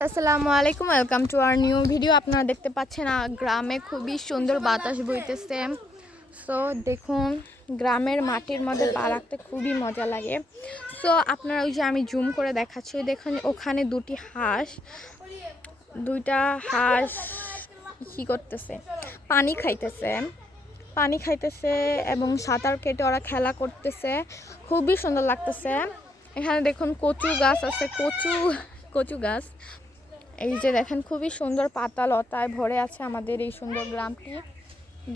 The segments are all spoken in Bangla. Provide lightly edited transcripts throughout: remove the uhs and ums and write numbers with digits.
আসসালামু আলাইকুম, welcome to our new video. আপনারা দেখতে পাচ্ছেন গ্রামে খুবই সুন্দর বাতাস বইতেছে। সো দেখুন, গ্রামের মাটির মধ্যে পা রাখতে খুবই মজা লাগে। সো আপনারা ওই যে আমি জুম করে দেখাচ্ছি, ওই দেখুন ওখানে দুইটা হাঁস কী করতেছে, পানি খাইতেছে এবং সাঁতার কেটে ওরা খেলা করতেছে, খুবই সুন্দর লাগতেছে। এখানে দেখুন কচু গাছ আছে, কচু গাছ। এই যে দেখেন খুবই সুন্দর পাতা লতায় ভরে আছে আমাদের এই সুন্দর গ্রামটি।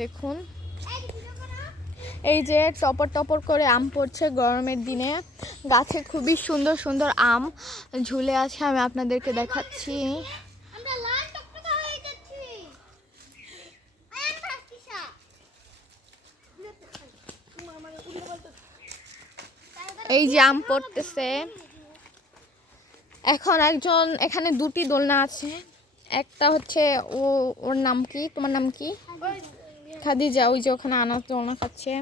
দেখুন এই যে টপর টপর করে আম পড়ছে গরমের দিনে, গাছে খুবই সুন্দর সুন্দর আম ঝুলে আছে। আমি আপনাদেরকে দেখাচ্ছি। এই যে আম পড়তেছে। এখন এখানে দুটি দোলনা আছে, একটা হচ্ছে ওর নাম কি, তোমার নাম কি? খাদিজা। ওই যে ওখানে আনাজ দোলনা খাচ্ছে।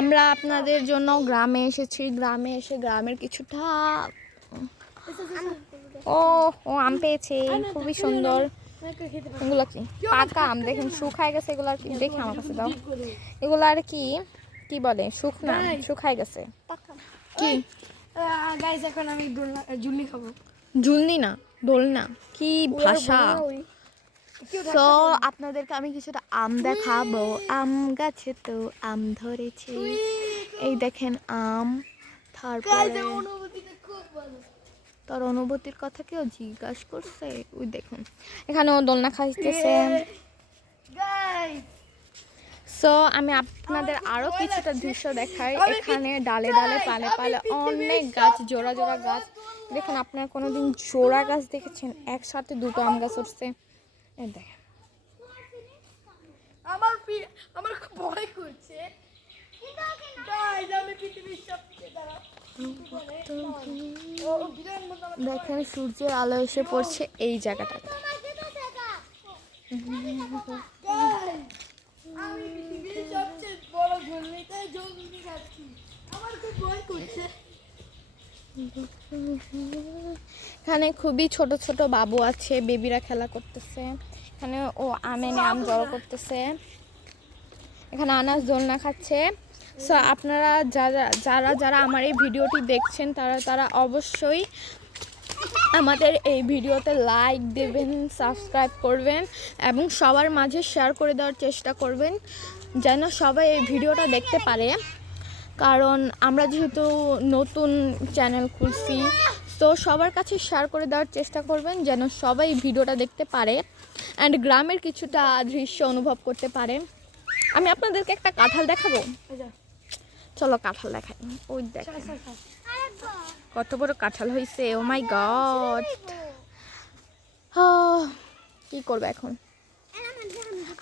আমরা আপনাদের জন্য গ্রামে এসেছি, গ্রামে এসে গ্রামের কিছুটা ও আম পেয়েছে, খুবই সুন্দর। এগুলো কি পাকা আম, দেখেন শুকায় গেছে। এগুলো আর কি, দেখে আমার কাছে দাও। এগুলো আর কি কি বলে, শুকায় গেছে। কি গাইস, এখন আমি ঝুলনি খাবো। ঝুলনি না, দোলনা, কি ভাষা। তো আপনাদেরকে আমি কিছুটা আম দেখাবো। আম গাছে তো আম ধরেছে, এই দেখেন আম। তারপরে তোর অনুভূতির কথা কেউ জিজ্ঞাসা করছে? ওই দেখুন এখানে ও দোলনা খাইতেছে। সো আমি আপনাদের আরো কিছুটা দৃশ্য দেখাই। এখানে ডালে ডালে পালে পালে অনেক গাছ, জোড়া জোড়া গাছ। দেখুন, আপনারা কোনোদিন জোড়া গাছ দেখেছেন? একসাথে দুটো আম গাছ উঠছে। এই দেখেন, আমার খুব ভয় করছে। দেখেন সূর্যের আলো এসে পড়ছে এই জায়গাটাতে। এখানে খুবই ছোট ছোট বাবু আছে, বেবিরা খেলা করতেছে। এখানে ও আম জড়ো করতেছে। এখানে আনাজ দোলনা খাচ্ছে। সো আপনারা যারা আমার এই ভিডিওটি দেখছেন, তারা অবশ্যই আমাদের এই ভিডিওতে লাইক দেবেন, সাবস্ক্রাইব করবেন এবং সবার মাঝে শেয়ার করে দেওয়ার চেষ্টা করবেন, যেন সবাই এই ভিডিওটা দেখতে পারে। কারণ আমরা যেহেতু নতুন চ্যানেল খুলছি, তো সবার কাছে শেয়ার করে দেওয়ার চেষ্টা করবেন, যেন সবাই ভিডিওটা দেখতে পারে অ্যান্ড গ্রামের কিছুটা দৃশ্য অনুভব করতে পারে। আমি আপনাদেরকে একটা কাঁঠাল দেখাবো, চলো কাঁঠাল দেখাই। ওই দেখেন কত বড় কাঁঠাল হয়েছে, ও মাই গড। কি করবো এখন?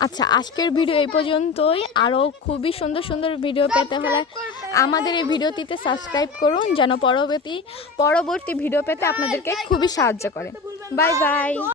আচ্ছা, আজকের ভিডিও এই পর্যন্তই। আরও খুবই সুন্দর সুন্দর ভিডিও পেতে হলে আমাদের এই ভিডিওটিতে সাবস্ক্রাইব করুন, যেন পরবর্তী ভিডিও পেতে আপনাদেরকে খুবই সাহায্য করে। Bye bye.